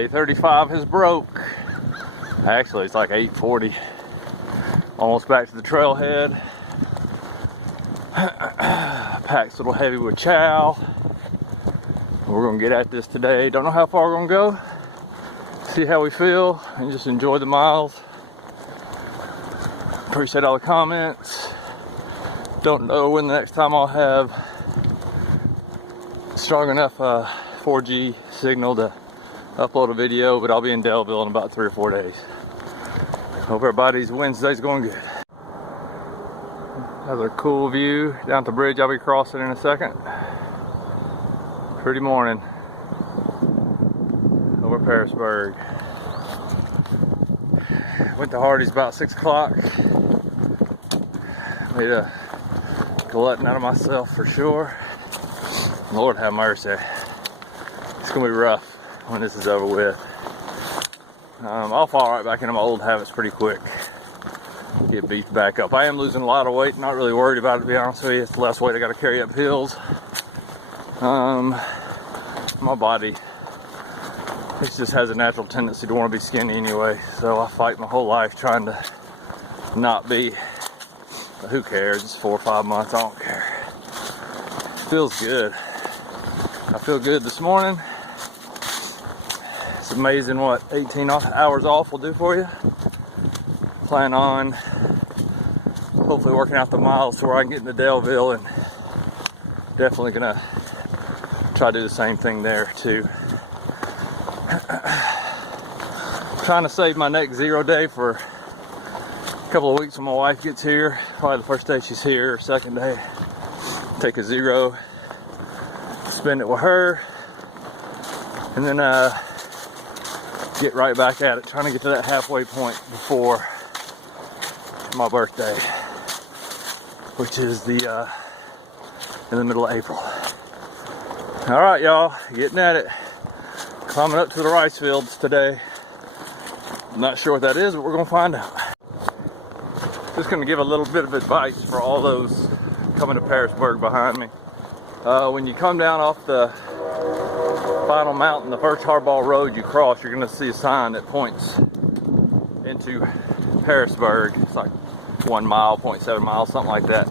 Day 35 has broke. Actually, it's like 8:40. Almost back to the trailhead. Pack's a little heavy with chow. We're gonna get at this today. Don't know how far we're gonna go. See how we feel and just enjoy the miles. Appreciate all the comments. Don't know when the next time I'll have strong enough 4G signal to upload a video, but I'll be in Delville in about 3 or 4 days. Hope everybody's Wednesday's going good. That's a cool view down the bridge I'll be crossing in a second. Pretty morning over Pearisburg. Went to Hardee's about 6 o'clock. Made a glutton out of myself for sure. Lord have mercy. It's gonna be rough when this is over with. I'll fall right back into my old habits pretty quick. Get beefed back up. I am losing a lot of weight. Not really worried about it, to be honest with you. It's less weight I got to carry up hills. My body, it just has a natural tendency to want to be skinny anyway. So I fight my whole life trying to not be. But who cares? It's 4 or 5 months. I don't care. Feels good. I feel good this morning. It's amazing what 18 hours off will do for you. Plan on hopefully working out the miles to where I can get into Delville, and definitely gonna try to do the same thing there too. Trying to save my next 0 day for a couple of weeks when my wife gets here. Probably the first day she's here, or second day. Take a 0, spend it with her, and then get right back at it, trying to get to that halfway point before my birthday, which is in the middle of April. All right, y'all, getting at it. Climbing up to the rice fields today. I'm not sure what that is, but we're gonna find out. Just gonna give a little bit of advice for all those coming to Pearisburg behind me. When you come down off the final mountain, the first hardball road you cross, you're gonna see a sign that points into Pearisburg. It's like 1 mile, 0.7 miles, something like that.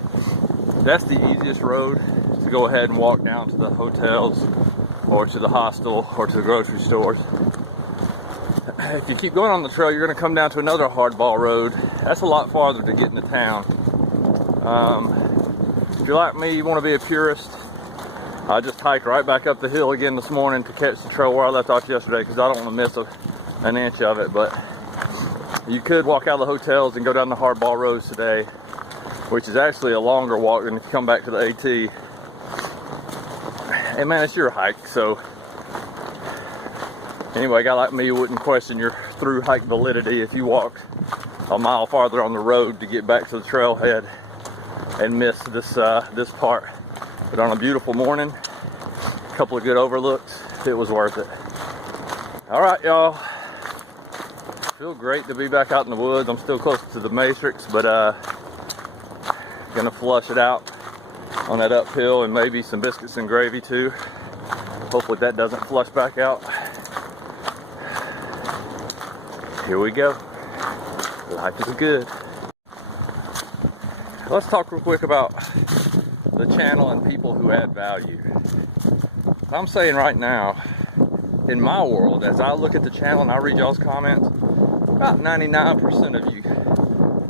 That's the easiest road to go ahead and walk down to the hotels or to the hostel or to the grocery stores. If you keep going on the trail, you're gonna come down to another hardball road. That's a lot farther to get into town. If you're like me, you wanna be a purist, I just hiked right back up the hill again this morning to catch the trail where I left off yesterday, because I don't want to miss an inch of it. But you could walk out of the hotels and go down the hardball roads today, which is actually a longer walk than if you come back to the AT. And man, it's your hike, so anyway, a guy like me wouldn't question your through hike validity if you walked a mile farther on the road to get back to the trailhead and miss this part. But on a beautiful morning, a couple of good overlooks, it was worth it. All right, y'all. Feel great to be back out in the woods. I'm still close to the matrix, but gonna flush it out on that uphill, and maybe some biscuits and gravy too. Hopefully that doesn't flush back out. Here we go. Life is good. Let's talk real quick about the channel and people who add value. I'm saying right now, in my world, as I look at the channel and I read y'all's comments, about 99% of you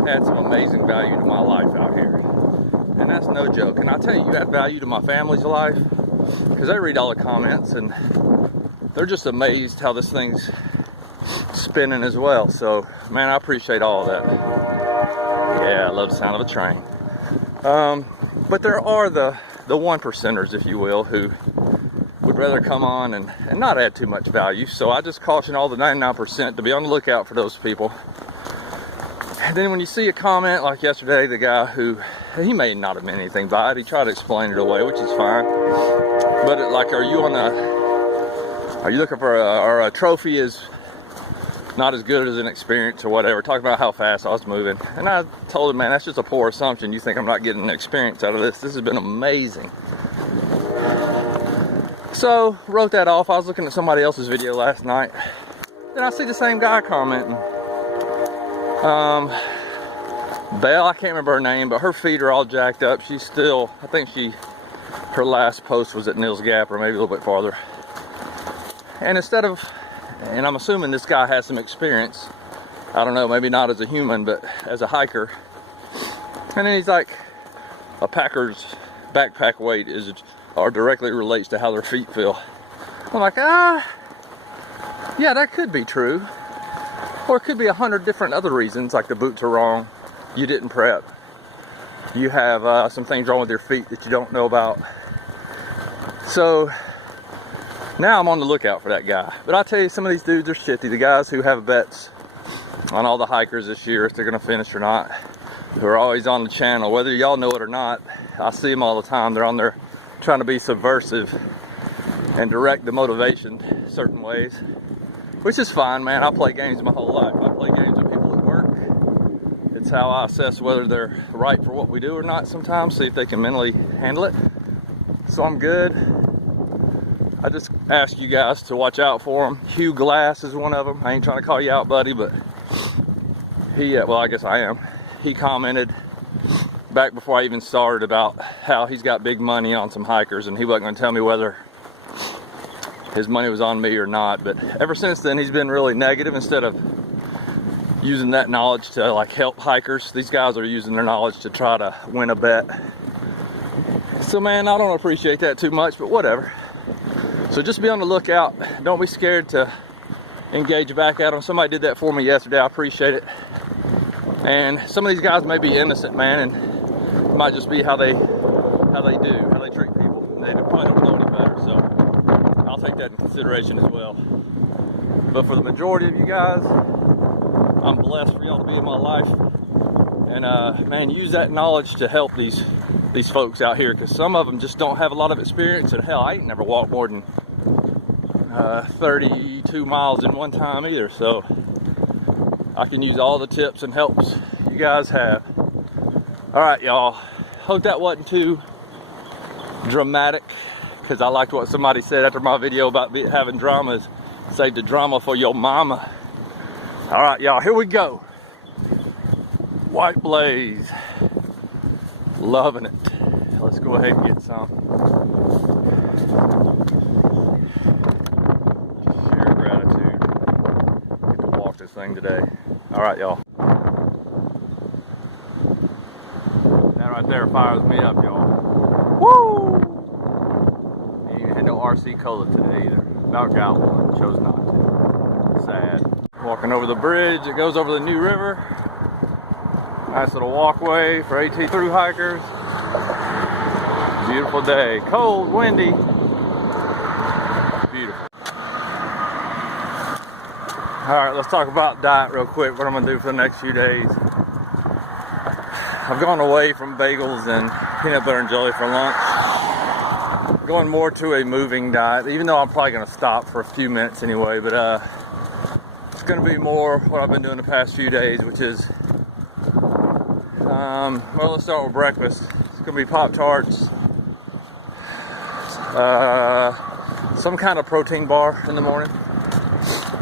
add some amazing value to my life out here. And that's no joke. And I'll tell you, you add value to my family's life, because they read all the comments and they're just amazed how this thing's spinning as well. So, man, I appreciate all of that. Yeah, I love the sound of a train. But there are the 1%ers, if you will, who would rather come on and not add too much value. So I just caution all the 99% to be on the lookout for those people. And then when you see a comment like yesterday, the guy who, he may not have meant anything by it, he tried to explain it away, which is fine. But like, are you looking for a trophy is not as good as an experience or whatever, talking about how fast I was moving. And I told him, man, that's just a poor assumption. You think I'm not getting an experience out of this. This has been amazing. So, wrote that off. I was looking at somebody else's video last night then I see the same guy commenting. Belle, I can't remember her name, but her feet are all jacked up. She's still, I think her last post was at Nils Gap or maybe a little bit farther. And and I'm assuming this guy has some experience. I don't know, maybe not as a human, but as a hiker. And then he's like, a packer's backpack weight directly relates to how their feet feel. I'm like, yeah, that could be true. Or it could be 100 different other reasons, like the boots are wrong, you didn't prep, you have some things wrong with your feet that you don't know about. So now I'm on the lookout for that guy. But I'll tell you, some of these dudes are shitty. The guys who have bets on all the hikers this year, if they're gonna finish or not, who are always on the channel, whether y'all know it or not, I see them all the time. They're on there trying to be subversive and direct the motivation certain ways, which is fine, man. I play games my whole life. I play games with people at work. It's how I assess whether they're right for what we do or not sometimes, see if they can mentally handle it. So I'm good. I just ask you guys to watch out for them. Hugh Glass is one of them. I ain't trying to call you out, buddy, but well, I guess I am. He commented back before I even started about how he's got big money on some hikers, and he wasn't going to tell me whether his money was on me or not. But ever since then, he's been really negative. Instead of using that knowledge to like help hikers, these guys are using their knowledge to try to win a bet. So man, I don't appreciate that too much, but whatever. So just be on the lookout. Don't be scared to engage back at them. Somebody did that for me yesterday. I appreciate it. And some of these guys may be innocent, man, and it might just be how they treat people. They probably don't know any better, so I'll take that in consideration as well. But for the majority of you guys, I'm blessed for y'all to be in my life. And man, use that knowledge to help these folks out here, because some of them just don't have a lot of experience. And hell, I ain't never walked more than 32 miles in one time either, so I can use all the tips and helps you guys have. All right, y'all. Hope that wasn't too dramatic, because I liked what somebody said after my video about having dramas. Save the drama for your mama. All right, y'all, here we go. White Blaze. Loving it. Let's go ahead and get some. Sheer gratitude. Get to walk this thing today. All right, y'all. That right there fires me up, y'all. Woo! Ain't even had no RC Cola today either. About got one, chose not to. Sad. Walking over the bridge that goes over the New River. Nice little walkway for AT Thru hikers. Beautiful day. Cold, windy. Beautiful. Alright, let's talk about diet real quick. What I'm going to do for the next few days. I've gone away from bagels and peanut butter and jelly for lunch. Going more to a moving diet, even though I'm probably going to stop for a few minutes anyway. But it's going to be more what I've been doing the past few days, which is well, let's start with breakfast. It's gonna be Pop-Tarts, some kind of protein bar in the morning,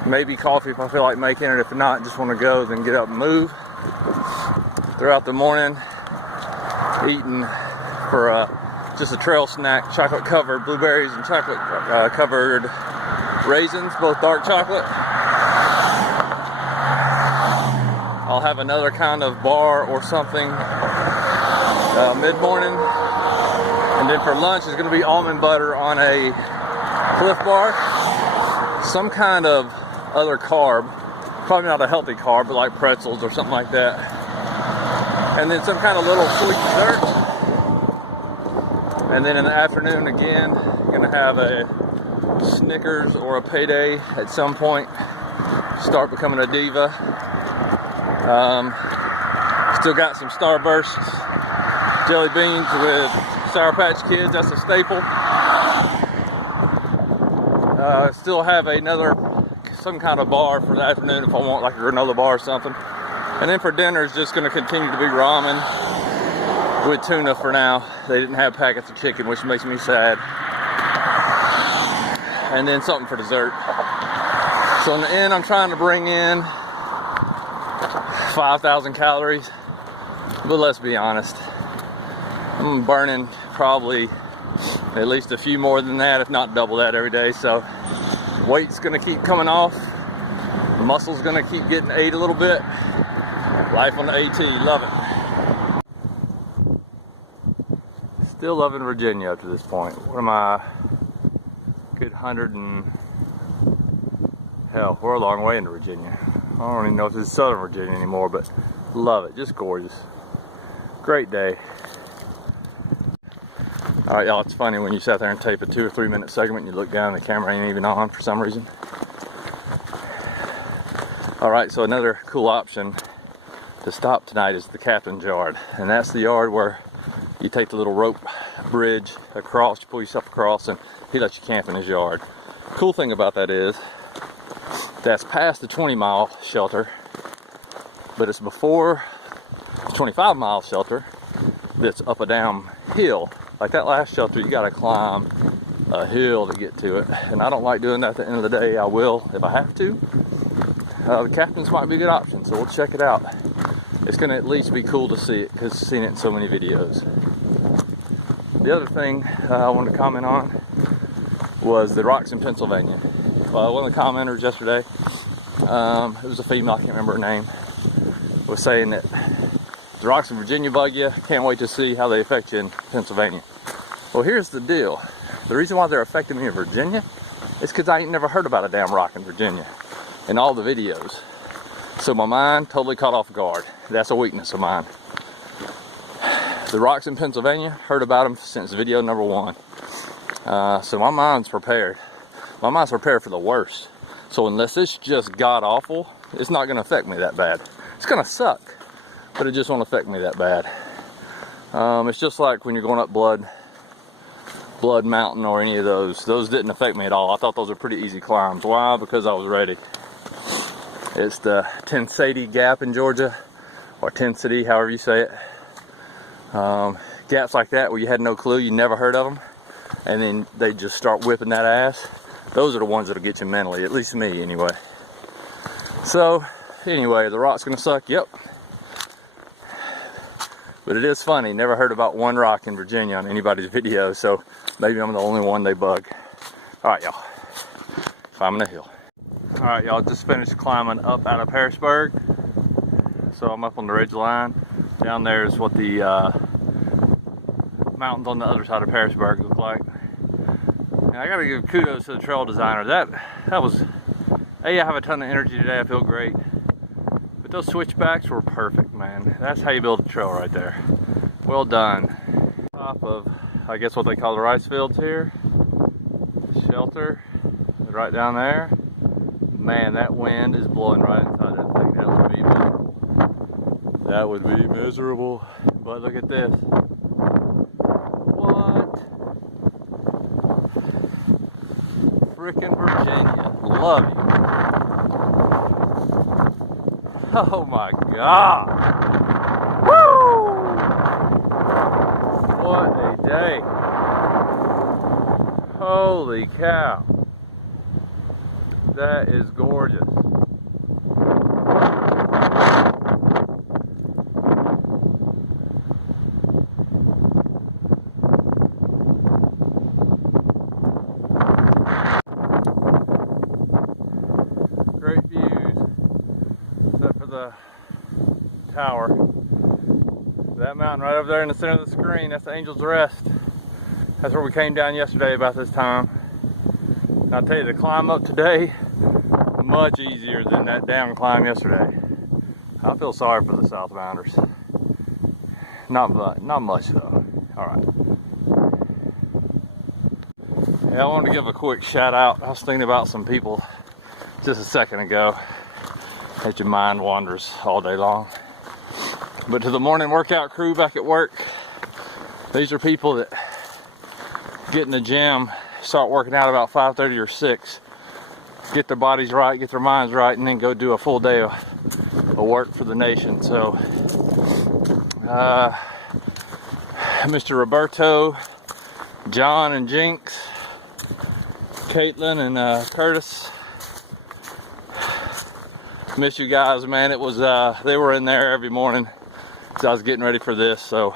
maybe coffee if I feel like making it. If not, just want to go, then get up and move throughout the morning. Eating for just a trail snack, chocolate covered blueberries and chocolate covered raisins, both dark chocolate. I'll have another kind of bar or something mid-morning. And then for lunch, it's going to be almond butter on a Cliff Bar. Some kind of other carb. Probably not a healthy carb, but like pretzels or something like that. And then some kind of little sweet dessert. And then in the afternoon, again, going to have a Snickers or a Payday at some point. Start becoming a diva. Still got some Starbursts, jelly beans with Sour Patch Kids, that's a staple. Still have some kind of bar for the afternoon if I want like a granola bar or something. And then for dinner is just going to continue to be ramen with tuna for now. They didn't have packets of chicken, which makes me sad. And then something for dessert. So in the end, I'm trying to bring in 5,000 calories, but let's be honest, I'm burning probably at least a few more than that, if not double that every day. So weight's gonna keep coming off, muscle's gonna keep getting ate a little bit. Life on the AT, love it. Still loving Virginia up to this point. What am I? Good 100 and hell, we're a long way into Virginia. I don't even know if this is Southern Virginia anymore, but love it, just gorgeous. Great day. All right, y'all, it's funny when you sat there and tape a 2 or 3 minute segment and you look down and the camera ain't even on for some reason. All right, so another cool option to stop tonight is the captain's yard. And that's the yard where you take the little rope bridge across, you pull yourself across, and he lets you camp in his yard. Cool thing about that is that's past the 20-mile shelter, but it's before the 25-mile shelter that's up a damn hill. Like that last shelter, you gotta climb a hill to get to it. And I don't like doing that at the end of the day. I will if I have to. The captain's might be a good option, so we'll check it out. It's gonna at least be cool to see it, because I've seen it in so many videos. The other thing I wanted to comment on was the rocks in Pennsylvania. One of the commenters yesterday, it was a female, I can't remember her name, was saying that the rocks in Virginia bug you, can't wait to see how they affect you in Pennsylvania. Well, here's the deal. The reason why they're affecting me in Virginia is because I ain't never heard about a damn rock in Virginia in all the videos. So my mind totally caught off guard. That's a weakness of mine. The rocks in Pennsylvania, heard about them since video number 1. So my mind's prepared. My mind's prepared for the worst. So unless it's just god awful, it's not gonna affect me that bad. It's gonna suck, but it just won't affect me that bad. It's just like when you're going up Blood Mountain or any of those. Those didn't affect me at all. I thought those were pretty easy climbs. Why? Because I was ready. It's the Tensati Gap in Georgia, or Tensati, however you say it. Gaps like that where you had no clue, you never heard of them, and then they just start whipping that ass. Those are the ones that'll get you mentally, at least me anyway. So anyway, the rock's gonna suck, yep. But it is funny, never heard about one rock in Virginia on anybody's video, so maybe I'm the only one they bug. All right, y'all, climbing the hill. All right, y'all, just finished climbing up out of Pearisburg. So I'm up on the ridge line. Down there is what the mountains on the other side of Pearisburg look like. And I gotta give kudos to the trail designer. That was, hey, I have a ton of energy today, I feel great. But those switchbacks were perfect, man. That's how you build a trail right there. Well done. Top of, I guess what they call the rice fields here. Shelter, right down there. Man, that wind is blowing right inside that thing. That would be miserable. That would be miserable. But look at this. What? Frickin' Virginia. Love you. Oh my God. Woo! What a day. Holy cow. That is gorgeous. Great views, except for the tower. That mountain right over there in the center of the screen, that's the Angel's Rest. That's where we came down yesterday about this time. And I'll tell you, the climb up today, much easier than that down climb yesterday. I feel sorry for the southbounders. Not much though. All right. Yeah, I wanted to give a quick shout out. I was thinking about some people just a second ago. That your mind wanders all day long. But to the morning workout crew back at work, these are people that get in the gym, start working out about 5:30 or 6, get their bodies right, get their minds right, and then go do a full day of work for the nation. So Mr. Roberto, John and Jinx, Caitlin and Curtis, Miss you guys, man. It was they were in there every morning as I was getting ready for this, so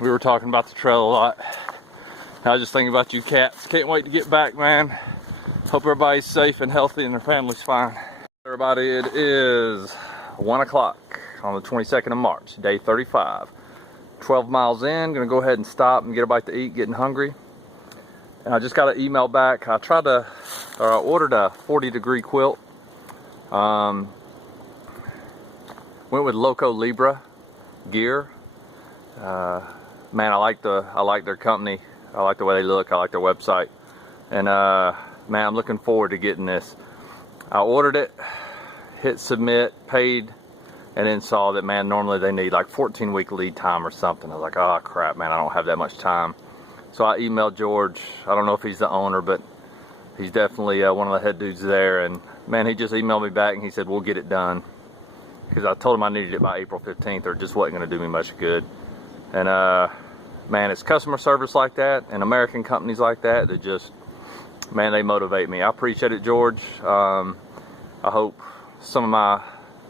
we were talking about the trail a lot. I was just thinking about you cats. Can't wait to get back, man. Hope everybody's safe and healthy and their family's fine. Everybody, it is 1 o'clock on the 22nd of March, day 35. 12 miles in, gonna go ahead and stop and get a bite to eat, getting hungry. And I just got an email back. I ordered a 40-degree quilt. Went with Loco Libra gear. Man, I like their company. I like the way they look. I like their website. And man, I'm looking forward to getting this. I ordered it, hit submit, paid, and then saw that, man, normally they need like 14-week lead time or something. I was like, oh crap, man, I don't have that much time. So I emailed George. I don't know if he's the owner, but he's definitely one of the head dudes there. And man, he just emailed me back and he said, we'll get it done. Because I told him I needed it by April 15th or it just wasn't going to do me much good. And man, it's customer service like that and American companies like that that just, man, they motivate me. I appreciate it, George. I hope some of my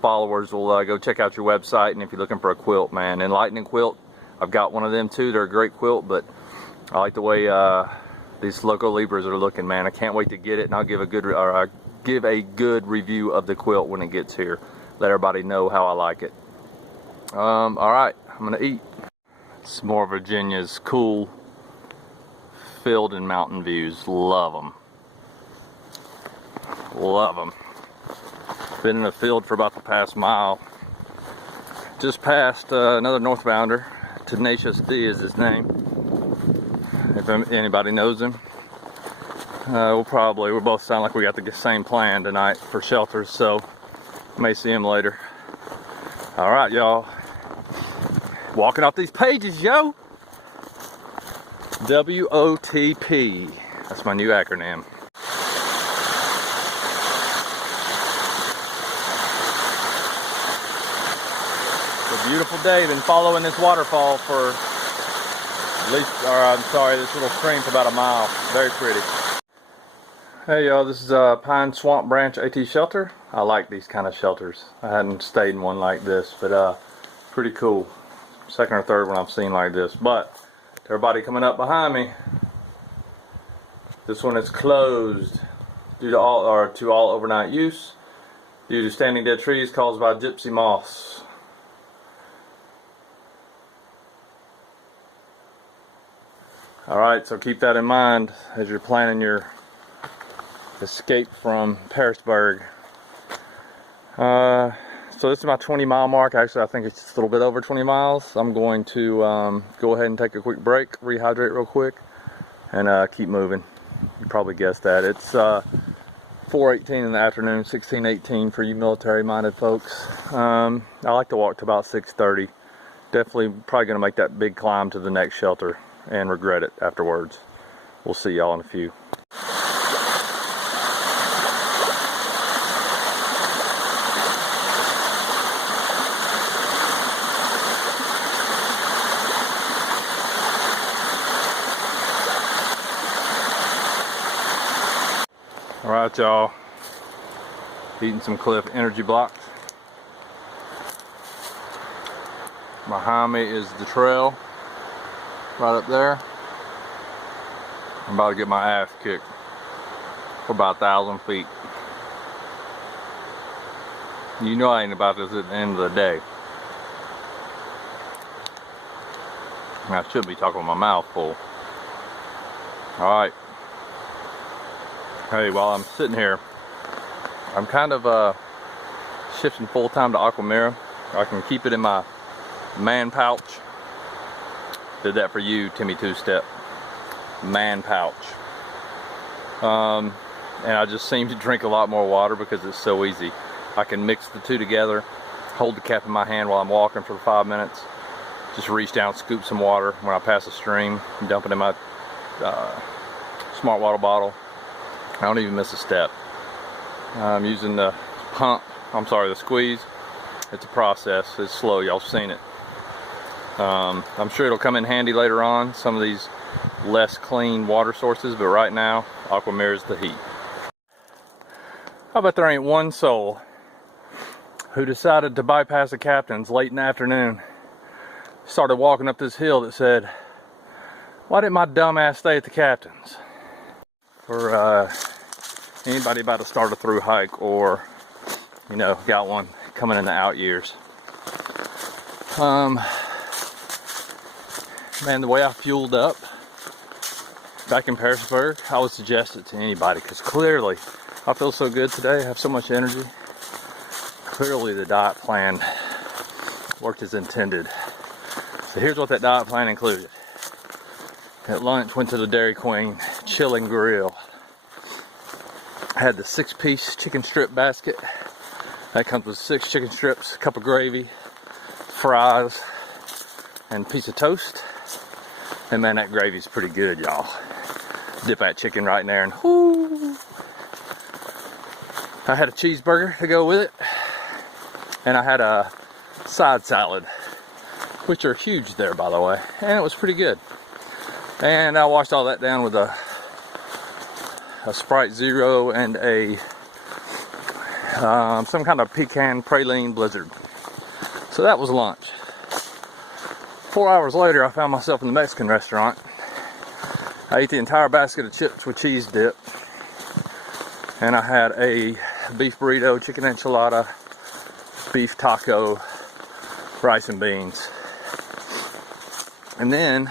followers will go check out your website. And if you're looking for a quilt, man, Enlightening Quilt, I've got one of them too. They're a great quilt, but I like the way these Loco Libras are looking, man. I can't wait to get it, and I'll give a good review of the quilt when it gets here. Let everybody know how I like it. All right, I'm gonna eat. It's more Virginia's cool field and mountain views. Love them. Love them. Been in the field for about the past mile. Just passed another northbounder. Tenacious D is his name. If anybody knows him. We both sound like we got the same plan tonight for shelters, so may see him later. All right, y'all. Walking off these pages, yo. WOTP. That's my new acronym. It's a beautiful day. Been following this waterfall for this little stream for about a mile. Very pretty. Hey y'all, this is Pine Swamp Branch AT shelter. I like these kind of shelters. I hadn't stayed in one like this, but pretty cool. Second or third one I've seen like this. But everybody coming up behind me, this one is closed due to all overnight use due to standing dead trees caused by gypsy moths. Alright, so keep that in mind as you're planning your escape from Pearisburg. So this is my 20-mile mark. Actually, I think it's just a little bit over 20 miles. I'm going to go ahead and take a quick break, rehydrate real quick, and keep moving. You probably guessed that. It's 4:18 in the afternoon, 16:18 for you military-minded folks. I like to walk to about 6:30. Definitely probably going to make that big climb to the next shelter and regret it afterwards. We'll see y'all in a few. Alright, y'all. Eating some Cliff energy blocks. Behind me is the trail. Right up there. I'm about to get my ass kicked for about 1,000 feet. You know I ain't about this at the end of the day. I should be talking with my mouth full. Alright. Hey, while I'm sitting here, I'm kind of shifting full time to Aquamira. I can keep it in my man pouch. Did that for you, Timmy Two-Step. Man pouch. And I just seem to drink a lot more water because it's so easy. I can mix the two together, hold the cap in my hand while I'm walking for 5 minutes, just reach down, scoop some water when I pass a stream, dump it in my smart water bottle. I don't even miss a step. I'm using the the squeeze. It's a process. It's slow. Y'all seen it. I'm sure it'll come in handy later on, some of these less clean water sources, but right now, Aquamira is the heat. How about there ain't one soul who decided to bypass the captains late in the afternoon, started walking up this hill that said, "Why didn't my dumb ass stay at the captains?" For anybody about to start a through hike, or you know, got one coming in the out years. Man, the way I fueled up back in Pearisburg, I would suggest it to anybody, because clearly I feel so good today. I have so much energy. Clearly the diet plan worked as intended. So here's what that diet plan included. At lunch, went to the Dairy Queen Chilling Grill. I had the 6-piece chicken strip basket. That comes with 6 chicken strips, a cup of gravy, fries, and a piece of toast. And man, that gravy's pretty good, y'all. Dip that chicken right in there and whoo. I had a cheeseburger to go with it. And I had a side salad, which are huge there, by the way. And it was pretty good. And I washed all that down with a Sprite Zero and a some kind of pecan praline blizzard. So that was lunch. 4 hours later, I found myself in the Mexican restaurant. I ate the entire basket of chips with cheese dip. And I had a beef burrito, chicken enchilada, beef taco, rice and beans. And then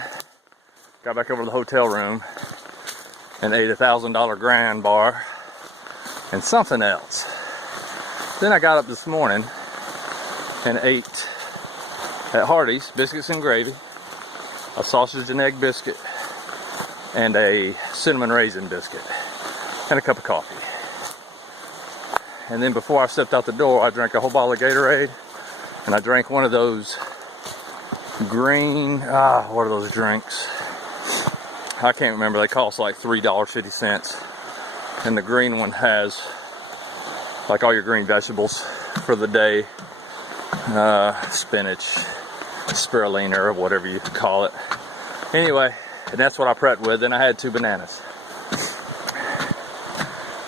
got back over to the hotel room and ate a $1,000 grand bar and something else. Then I got up this morning and ate at Hardee's biscuits and gravy, a sausage and egg biscuit, and a cinnamon raisin biscuit, and a cup of coffee. And then before I stepped out the door, I drank a whole bottle of Gatorade, and I drank one of those green, what are those drinks? I can't remember, they cost like $3.50. And the green one has like all your green vegetables for the day, spinach, spirulina, or whatever you call it. Anyway, and that's what I prepped with. Then I had 2 bananas.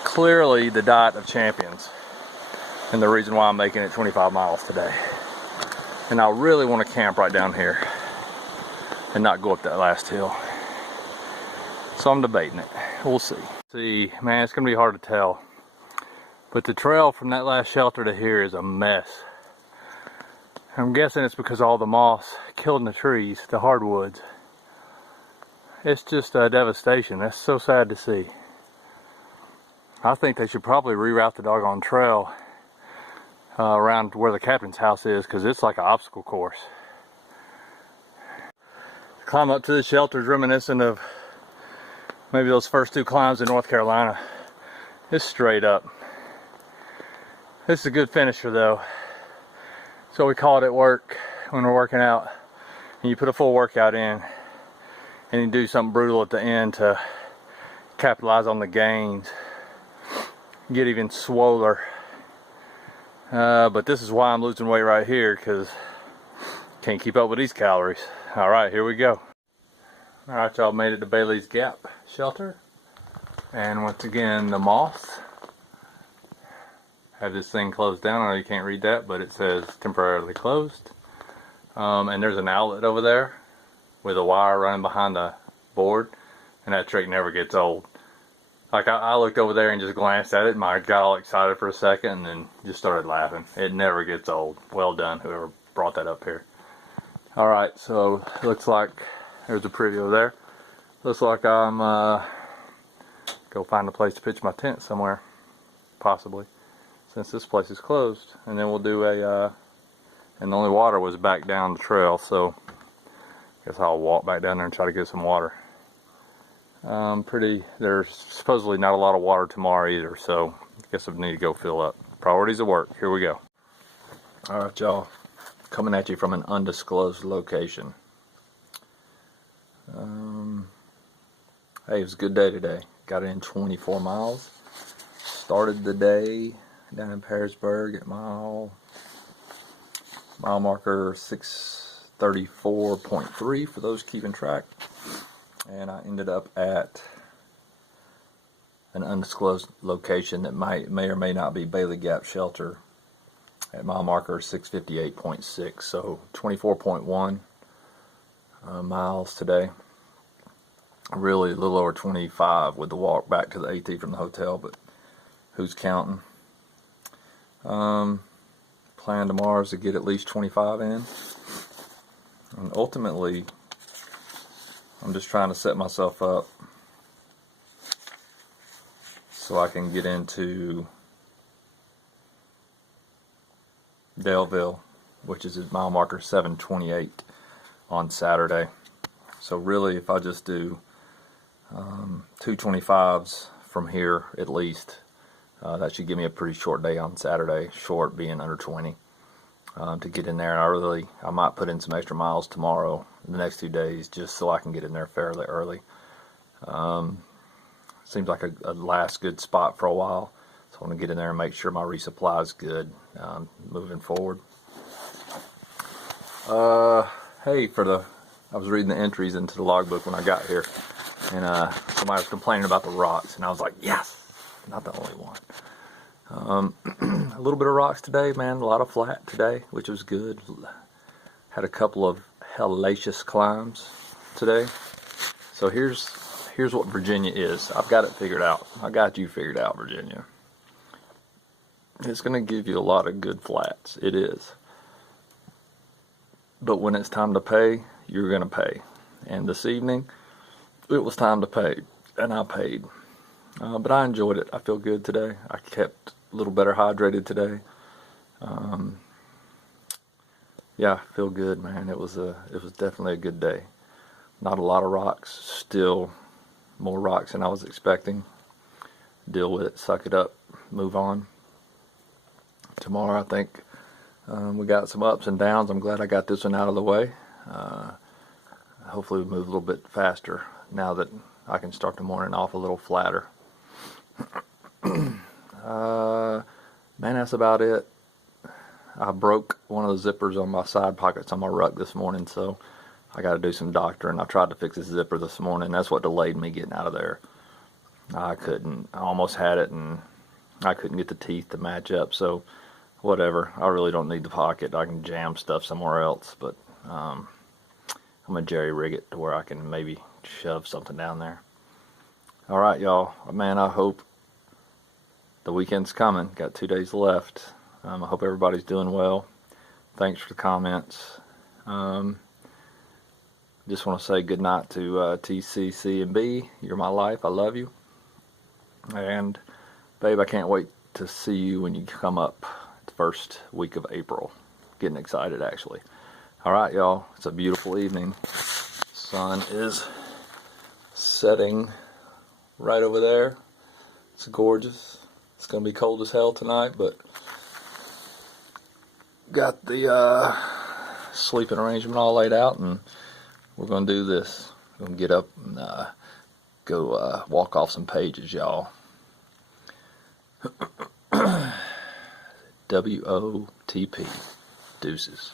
Clearly the diet of champions, and the reason why I'm making it 25 miles today. And I really want to camp right down here and not go up that last hill. So I'm debating it. We'll see. See, man, it's gonna be hard to tell, but the trail from that last shelter to here is a mess. I'm guessing it's because all the moss killed in the trees, the hardwoods. It's just a devastation. That's so sad to see. I think they should probably reroute the doggone trail around where the captain's house is, because it's like an obstacle course. Climb up to the shelter is reminiscent of maybe those first 2 climbs in North Carolina. It's straight up. This is a good finisher though. So we call it at work when we're working out. And you put a full workout in, and you do something brutal at the end to capitalize on the gains. Get even swoller. But this is why I'm losing weight right here, because can't keep up with these calories. Alright, here we go. Alright, y'all, made it to Bailey's Gap shelter. And once again, the moth had this thing closed down. I know you can't read that, but it says temporarily closed. And there's an outlet over there with a wire running behind the board, and that trick never gets old. Like, I looked over there and just glanced at it, and I got all excited for a second and then just started laughing. It never gets old. Well done, whoever brought that up here. Alright, so it looks like there's a preview there. Looks like I'm go find a place to pitch my tent somewhere, possibly, since this place is closed. And then we'll do a and the only water was back down the trail, so I guess I'll walk back down there and try to get some water. There's supposedly not a lot of water tomorrow either, so I guess I need to go fill up. Priorities at work. Here we go. Alright, y'all, coming at you from an undisclosed location. Hey, it was a good day today. Got in 24 miles. Started the day down in Pearisburg at mile marker 634.3 for those keeping track. And I ended up at an undisclosed location that may or may not be Bailey Gap Shelter at mile marker 658.6, so 24.1 miles today. Really a little over 25 with the walk back to the AT from the hotel, but who's counting? Plan tomorrow is to get at least 25 in, and ultimately I'm just trying to set myself up so I can get into Daleville, which is at mile marker 728 on Saturday. So really, if I just do 225s from here at least, that should give me a pretty short day on Saturday, short being under 20, to get in there. And I might put in some extra miles tomorrow, the next 2 days, just so I can get in there fairly early. Seems like a last good spot for a while, so I want to get in there and make sure my resupply is good moving forward. Hey, I was reading the entries into the logbook when I got here, and somebody was complaining about the rocks, and I was like, yes, not the only one. A little bit of rocks today, man. A lot of flat today, which was good. Had a couple of hellacious climbs today. So here's what Virginia is. I've got it figured out. I got you figured out, Virginia. It's going to give you a lot of good flats. It is. But when it's time to pay, you're going to pay. And this evening, it was time to pay, and I paid. But I enjoyed it. I feel good today. I kept a little better hydrated today. Yeah, I feel good, man. It was definitely a good day. Not a lot of rocks. Still more rocks than I was expecting. Deal with it. Suck it up. Move on. Tomorrow, I think we got some ups and downs. I'm glad I got this one out of the way. Hopefully we move a little bit faster now that I can start the morning off a little flatter. Man, that's about it. I broke one of the zippers on my side pockets on my ruck this morning, so I got to do some doctoring. I tried to fix this zipper this morning. That's what delayed me getting out of there. I couldn't. I almost had it, and I couldn't get the teeth to match up, so whatever. I really don't need the pocket. I can jam stuff somewhere else, but I'm going to jerry-rig it to where I can maybe shove something down there. All right, y'all. Man, I hope the weekend's coming. Got 2 days left. I hope everybody's doing well. Thanks for the comments. Just want to say good night to TCC and B. You're my life. I love you. And, babe, I can't wait to see you when you come up the first week of April. Getting excited, actually. All right, y'all. It's a beautiful evening. Sun is setting right over there. It's gorgeous. It's going to be cold as hell tonight, but got the sleeping arrangement all laid out, and we're going to do this. We're going to get up and go walk off some pages, y'all. WOTP. Deuces.